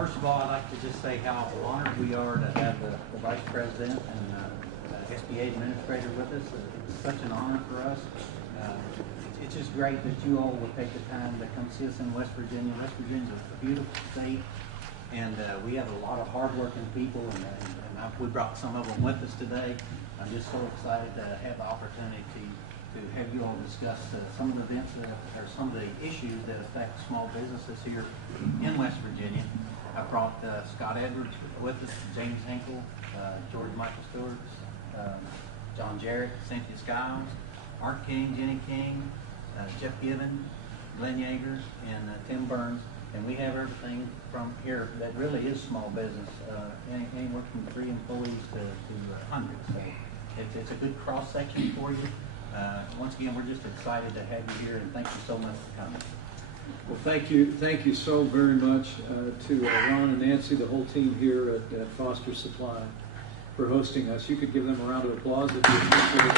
First of all, I'd like to just say how honored we are to have the Vice President and SBA Administrator with us. It's such an honor for us. It's just great that you all will take the time to come see us in West Virginia. West Virginia is a beautiful state, and we have a lot of hardworking people, and we brought some of them with us today. I'm just so excited to have the opportunity to have you all discuss some of the events or some of the issues that affect small businesses here in West Virginia. I brought Scott Edwards with us, James Hinkle, George Michael Stewart, John Jarrett, Cynthia Skiles, Art King, Jenny King, Jeff Gibbon, Glenn Yeager, and Tim Burns. And we have everything from here that really is small business, anywhere from 3 employees to hundreds. So it's a good cross-section for you. Once again, we're just excited to have you here, and thank you so much for coming. Well, thank you so very much to Ron and Nancy, the whole team here at Foster Supply, for hosting us. You could give them a round of applause if you appreciate it.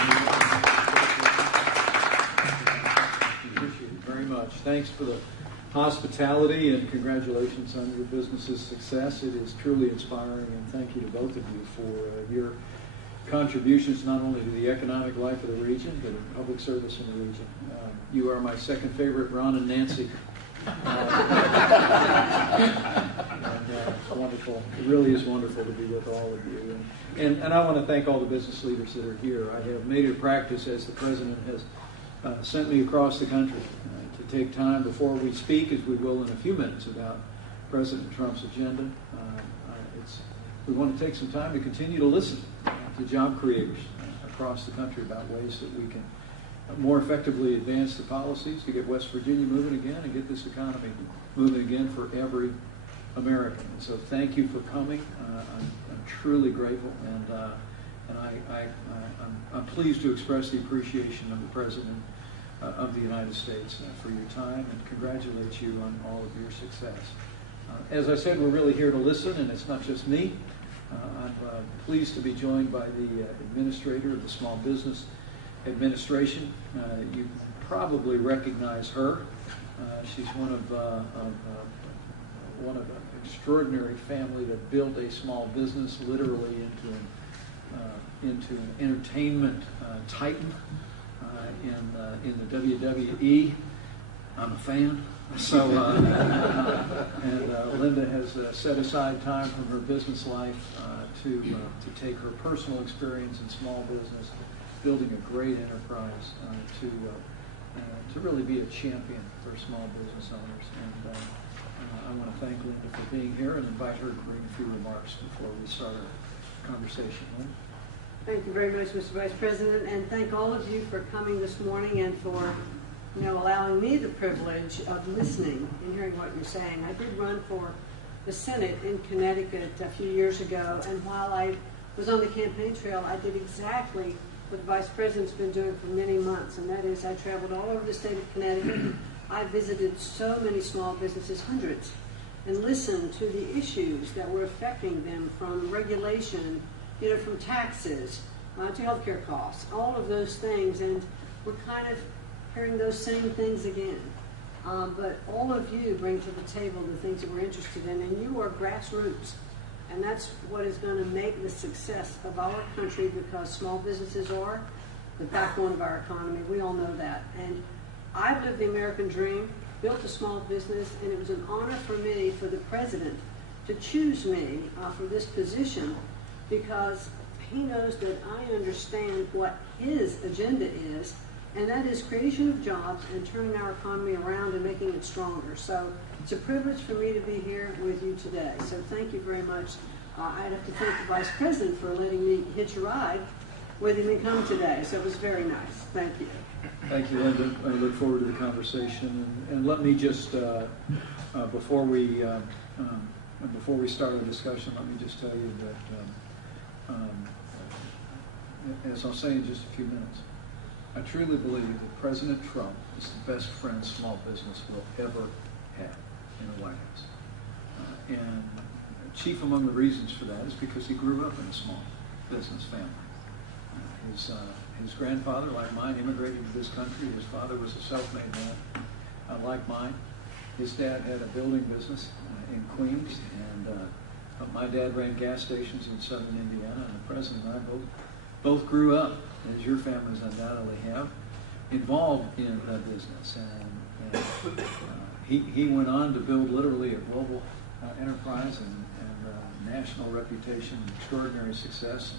Appreciate it very much. Thanks for the hospitality, and congratulations on your business's success. It is truly inspiring, and thank you to both of you for your contributions not only to the economic life of the region, but in public service in the region. You are my second favorite, Ron and Nancy. It's wonderful. It really is wonderful to be with all of you. And I want to thank all the business leaders that are here. I have made it a practice, as the President has sent me across the country, to take time before we speak, as we will in a few minutes, about President Trump's agenda. We want to take some time to continue to listen to job creators across the country about ways that we can more effectively advance the policies to get West Virginia moving again and get this economy moving again for every American. And so thank you for coming. I'm truly grateful, and I'm pleased to express the appreciation of the President of the United States for your time, and congratulate you on all of your success. As I said, we're really here to listen, and it's not just me. I'm pleased to be joined by the administrator of the Small Business Administration. You probably recognize her. She's one of an extraordinary family that built a small business literally into an entertainment titan in the WWE. I'm a fan. So, Linda has set aside time from her business life to take her personal experience in small business, building a great enterprise, to really be a champion for small business owners. And I want to thank Linda for being here and invite her to bring a few remarks before we start our conversation. Linda? Thank you very much, Mr. Vice President, and thank all of you for coming this morning and for allowing me the privilege of listening and hearing what you're saying. I did run for the Senate in Connecticut a few years ago, and while I was on the campaign trail, I did exactly what the Vice President's been doing for many months, and that is I traveled all over the state of Connecticut. I visited so many small businesses, hundreds, and listened to the issues that were affecting them, from regulation, from taxes to healthcare costs, all of those things, and we're kind of hearing those same things again. But all of you bring to the table the things that we're interested in, and you are grassroots. And that's what is going to make the success of our country, because small businesses are the backbone of our economy. We all know that. And I've lived the American dream, built a small business, and it was an honor for me, for the President, to choose me for this position, because he knows that I understand what his agenda is, and that is creation of jobs and turning our economy around and making it stronger. So it's a privilege for me to be here with you today. So thank you very much. I'd have to thank the Vice President for letting me hitch a ride with him and come today. So it was very nice. Thank you. Thank you, Linda. I look forward to the conversation. And let me just, before we start the discussion, let me just tell you that, as I'll say in just a few minutes, I truly believe that President Trump is the best friend small business will ever have in the White House. And chief among the reasons for that is because he grew up in a small business family. His grandfather, like mine, immigrated to this country. His father was a self-made man, like mine. His dad had a building business in Queens, and my dad ran gas stations in southern Indiana, and the president and I both grew up, as your families undoubtedly have, involved in business. And he went on to build literally a global enterprise and national reputation and extraordinary success.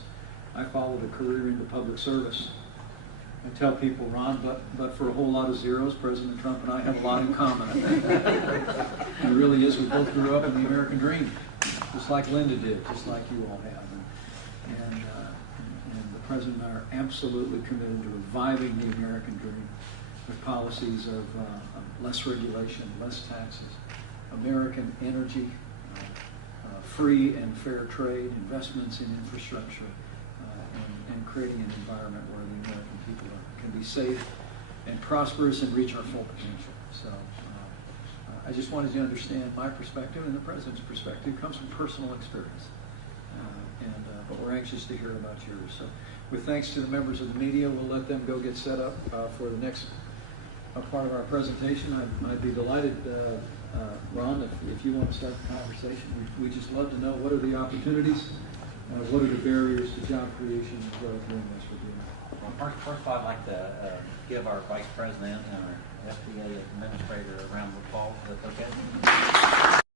I followed a career into public service. I tell people, Ron, but for a whole lot of zeros, President Trump and I have a lot in common. It really is. We both grew up in the American dream, just like Linda did, just like you all have. And the President and I are absolutely committed to reviving the American dream with policies of less regulation, less taxes, American energy, free and fair trade, investments in infrastructure, and creating an environment where the American people can be safe and prosperous and reach our full potential. So I just wanted you to understand my perspective, and the President's perspective comes from personal experience. But we're anxious to hear about yours. So with thanks to the members of the media, we'll let them go get set up for the next part of our presentation. I'd be delighted, Ron, if you want to start the conversation. We just love to know what are the opportunities, what are the barriers to job creation and growth here in West Virginia. Well, first of all, I'd like to give our Vice President and our SBA Administrator a round of applause. Is that okay?